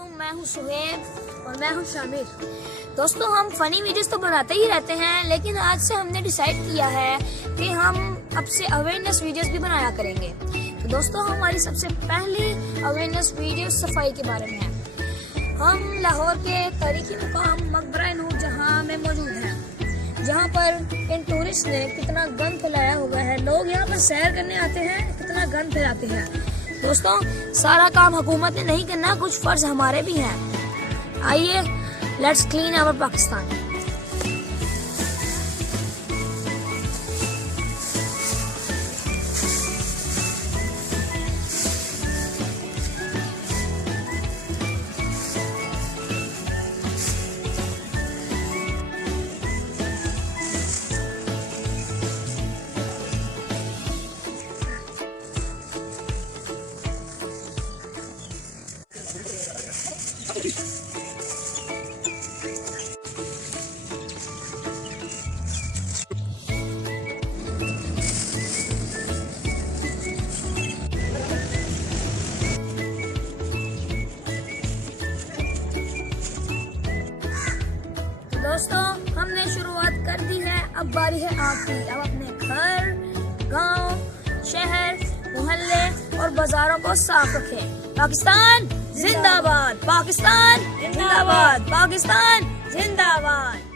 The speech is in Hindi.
अस्सलामुअलैकुम, मैं हूँ सुहेब और मैं हूँ शामिर। दोस्तों, हम फनी वीडियोस तो बनाते ही रहते हैं, लेकिन आज से हमने डिसाइड किया है कि हम अब से अवेयरनेस वीडियोस भी बनाया करेंगे। तो दोस्तों, हमारी सबसे पहली अवेयरनेस वीडियो सफाई के बारे में है। हम लाहौर के तारीखी मुकाम मकबरा नूर जहां में मौजूद हैं, जहां पर इन टूरिस्ट ने कितना गंद फैलाया हुआ है। लोग यहाँ पर सैर करने आते हैं, कितना गंद फैलाते हैं। दोस्तों, सारा काम हुकूमत ने नहीं करना, कुछ फर्ज हमारे भी हैं। आइए, लेट्स क्लीन आवर पाकिस्तान। दोस्तों, हमने शुरुआत कर दी है, अब बारी है आपकी। अब अपने घर, गांव, शहर, मोहल्ले और बाजारों को साफ रखें। पाकिस्तान जिंदाबाद, पाकिस्तान जिंदाबाद, पाकिस्तान जिंदाबाद।